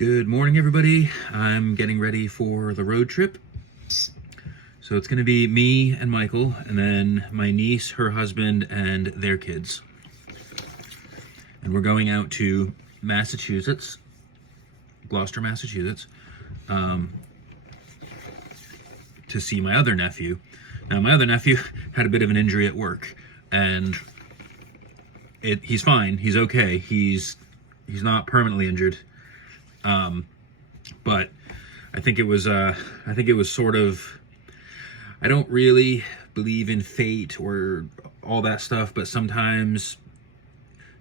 Good morning, everybody. I'm getting ready for the road trip. So it's going to be me and Michael, and then my niece, her husband, and their kids. And we're going out to Massachusetts, Gloucester, Massachusetts, to see my other nephew. Now, my other nephew had a bit of an injury at work, and he's fine. He's okay. He's not permanently injured. But I think it was sort of, I don't really believe in fate or all that stuff, but sometimes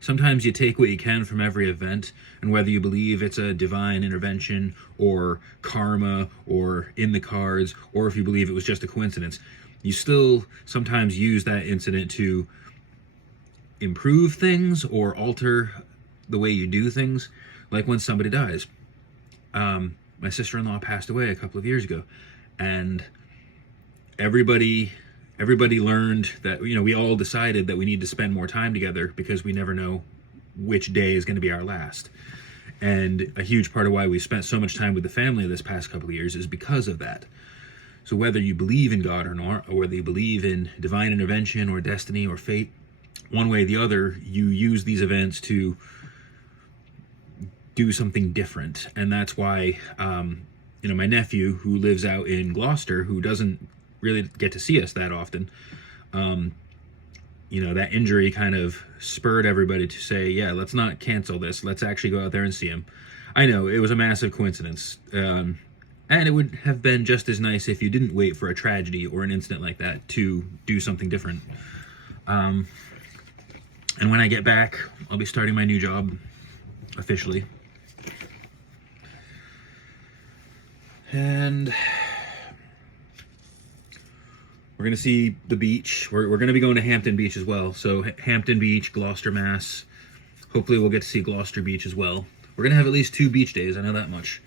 you take what you can from every event, and whether you believe it's a divine intervention or karma or in the cards, or if you believe it was just a coincidence, you still sometimes use that incident to improve things or alter the way you do things. Like when somebody dies. My sister-in-law passed away a couple of years ago, and everybody learned that, we all decided that we need to spend more time together because we never know which day is going to be our last. And a huge part of why we spent so much time with the family this past couple of years is because of that. So whether you believe in God or not, or whether you believe in divine intervention or destiny or fate, one way or the other, you use these events to do something different. And that's why my nephew, who lives out in Gloucester, who doesn't really get to see us that often, that injury kind of spurred everybody to say, yeah, let's not cancel this, let's actually go out there and see him. I know it was a massive coincidence, and it would have been just as nice if you didn't wait for a tragedy or an incident like that to do something different. And when I get back, I'll be starting my new job officially. And we're going to see the beach. We're going to be going to Hampton Beach as well. So Hampton Beach, Gloucester, Mass. Hopefully we'll get to see Gloucester Beach as well. We're going to have at least 2 beach days, I know that much.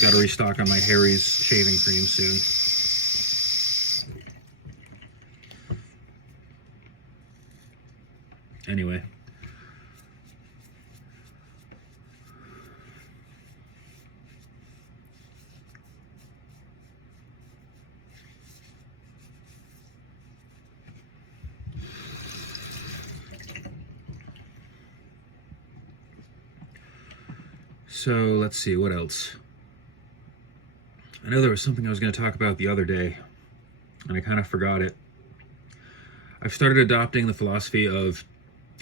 Got to restock on my Harry's shaving cream soon. Anyway. So let's see, what else? I know there was something I was going to talk about the other day, and I kind of forgot it. I've started adopting the philosophy of,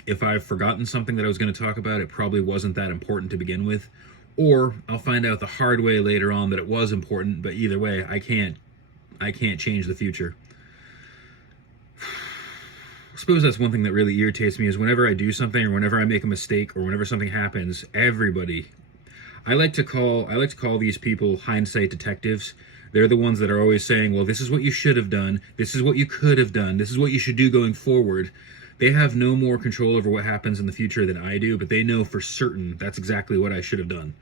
if I've forgotten something that I was going to talk about, it probably wasn't that important to begin with, or I'll find out the hard way later on that it was important, but either way, I can't change the future. I suppose that's one thing that really irritates me, is whenever I do something, or whenever I make a mistake, or whenever something happens, I like to call these people hindsight detectives. They're the ones that are always saying, well, this is what you should have done, this is what you could have done, this is what you should do going forward. They have no more control over what happens in the future than I do, but they know for certain that's exactly what I should have done.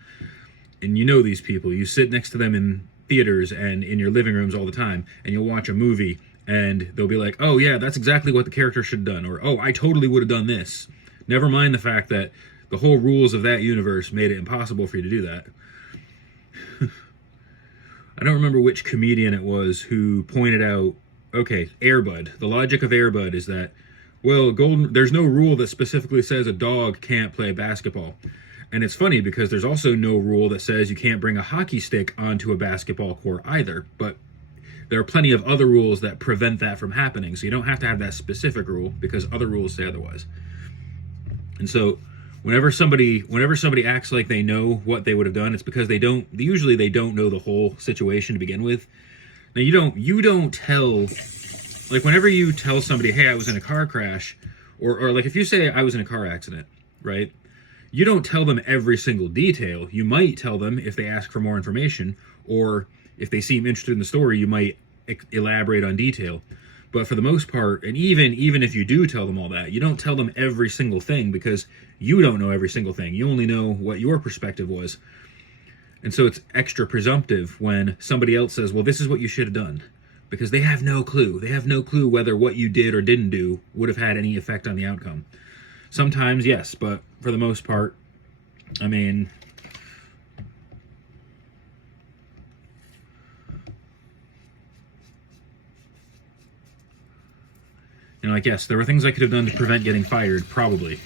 And these people, you sit next to them in theaters and in your living rooms all the time, and you'll watch a movie, and they'll be like, oh yeah, that's exactly what the character should have done, or oh, I totally would have done this. Never mind the fact that the whole rules of that universe made it impossible for you to do that. I don't remember which comedian it was who pointed out, okay, Air Bud. The logic of Air Bud is that, well, there's no rule that specifically says a dog can't play basketball. And it's funny because there's also no rule that says you can't bring a hockey stick onto a basketball court either. But there are plenty of other rules that prevent that from happening. So you don't have to have that specific rule because other rules say otherwise. And so whenever somebody acts like they know what they would have done, it's because they don't know the whole situation to begin with. Now you don't tell, like whenever you tell somebody, hey, I was in a car crash, or like if you say I was in a car accident, right? You don't tell them every single detail. You might tell them if they ask for more information, or if they seem interested in the story, you might elaborate on detail. But for the most part, and even if you do tell them all that, you don't tell them every single thing, because you don't know every single thing. You only know what your perspective was. And so it's extra presumptive when somebody else says, well, this is what you should have done, because they have no clue. They have no clue whether what you did or didn't do would have had any effect on the outcome. Sometimes, yes, but for the most part, I mean, you know, like, yes, there were things I could have done to prevent getting fired, probably.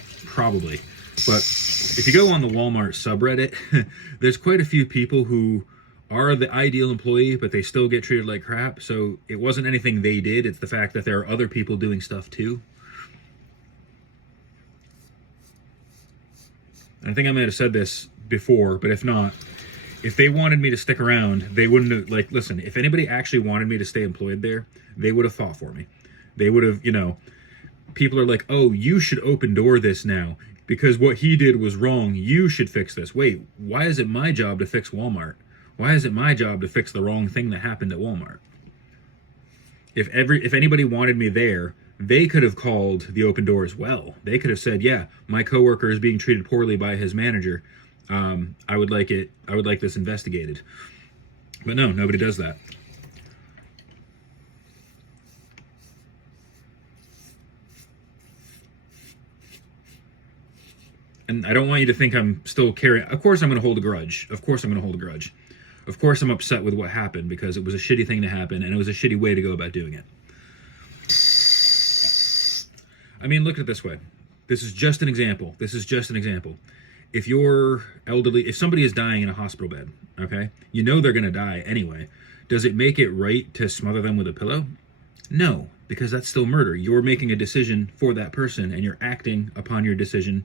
But if you go on the Walmart subreddit, there's quite a few people who are the ideal employee, but they still get treated like crap. So it wasn't anything they did. It's the fact that there are other people doing stuff too. I think I might have said this before, but if not, if they wanted me to stick around, they wouldn't have, like, listen, if anybody actually wanted me to stay employed there, they would have fought for me. They would have, you know, people are like, oh, you should open door this now because what he did was wrong. You should fix this. Wait, why is it my job to fix Walmart? Why is it my job to fix the wrong thing that happened at Walmart? If anybody wanted me there, they could have called the open door as well. They could have said, yeah, my coworker is being treated poorly by his manager. I would like this investigated. But no, nobody does that. And I don't want you to think I'm still carrying. Of course I'm going to hold a grudge. Of course I'm upset with what happened because it was a shitty thing to happen and it was a shitty way to go about doing it. I mean, look at it this way. This is just an example. If you're elderly, if somebody is dying in a hospital bed, okay, you know they're going to die anyway. Does it make it right to smother them with a pillow? No, because that's still murder. You're making a decision for that person and you're acting upon your decision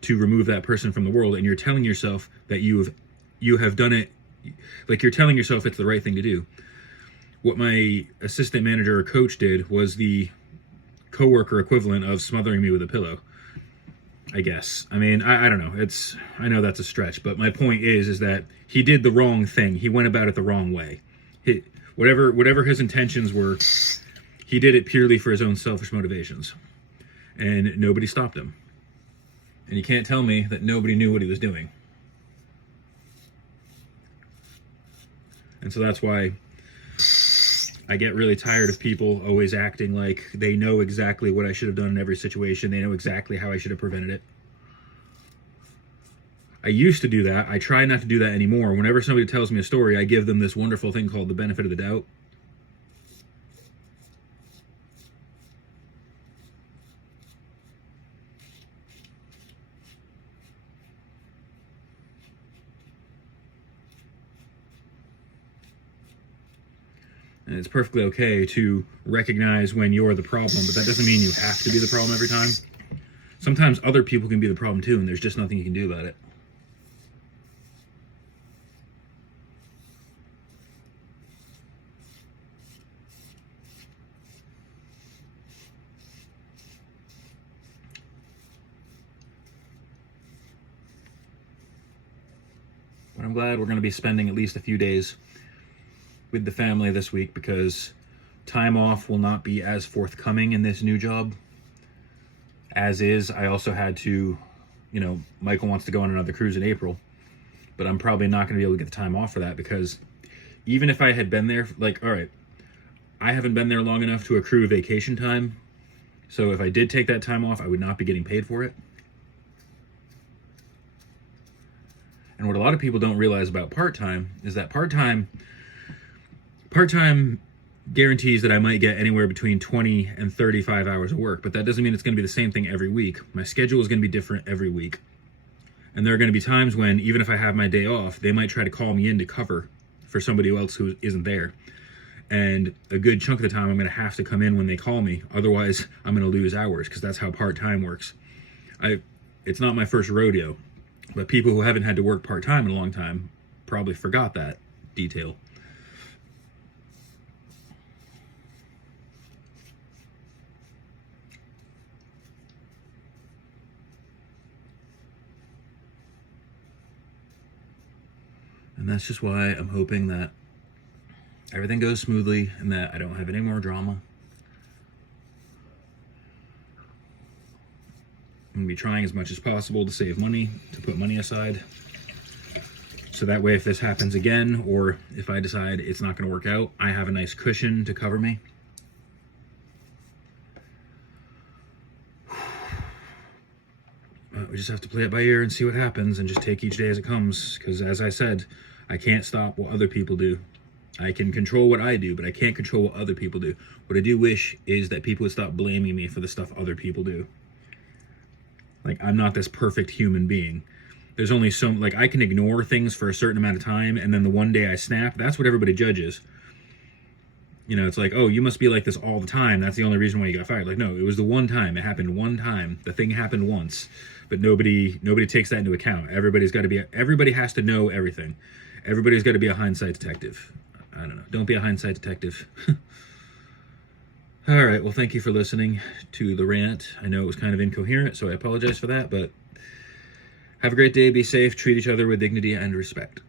to remove that person from the world, and you're telling yourself that you have done it, like you're telling yourself it's the right thing to do. What my assistant manager or coach did was the coworker equivalent of smothering me with a pillow, I guess. I mean, I don't know. I know that's a stretch, but my point is that he did the wrong thing. He went about it the wrong way. Whatever his intentions were, he did it purely for his own selfish motivations, and nobody stopped him. And you can't tell me that nobody knew what he was doing. And so that's why I get really tired of people always acting like they know exactly what I should have done in every situation. They know exactly how I should have prevented it. I used to do that. I try not to do that anymore. Whenever somebody tells me a story, I give them this wonderful thing called the benefit of the doubt. And it's perfectly okay to recognize when you're the problem, but that doesn't mean you have to be the problem every time. Sometimes other people can be the problem too, and there's just nothing you can do about it. But I'm glad we're going to be spending at least a few days with the family this week, because time off will not be as forthcoming in this new job. As is, I also had to, Michael wants to go on another cruise in April, but I'm probably not going to be able to get the time off for that, because even if I had been there, all right, I haven't been there long enough to accrue vacation time. So if I did take that time off, I would not be getting paid for it. And what a lot of people don't realize about part-time is that part-time guarantees that I might get anywhere between 20 and 35 hours of work, but that doesn't mean it's going to be the same thing every week. My schedule is going to be different every week. And there are going to be times when, even if I have my day off, they might try to call me in to cover for somebody else who isn't there. And a good chunk of the time, I'm going to have to come in when they call me. Otherwise, I'm going to lose hours, because that's how part-time works. It's not my first rodeo, but people who haven't had to work part-time in a long time probably forgot that detail. And that's just why I'm hoping that everything goes smoothly and that I don't have any more drama. I'm going to be trying as much as possible to save money, to put money aside. So that way, if this happens again, or if I decide it's not going to work out, I have a nice cushion to cover me. But we just have to play it by ear and see what happens and just take each day as it comes. Because as I said, I can't stop what other people do. I can control what I do, but I can't control what other people do. What I do wish is that people would stop blaming me for the stuff other people do. Like, I'm not this perfect human being. There's only so, like, I can ignore things for a certain amount of time, and then the one day I snap, that's what everybody judges. You know, it's like, oh, you must be like this all the time. That's the only reason why you got fired. Like, no, it was the one time. It happened one time. The thing happened once. But nobody takes that into account. Everybody has to know everything. Everybody's got to be a hindsight detective. I don't know. Don't be a hindsight detective. All right. Well, thank you for listening to the rant. I know it was kind of incoherent, so I apologize for that, but have a great day. Be safe. Treat each other with dignity and respect.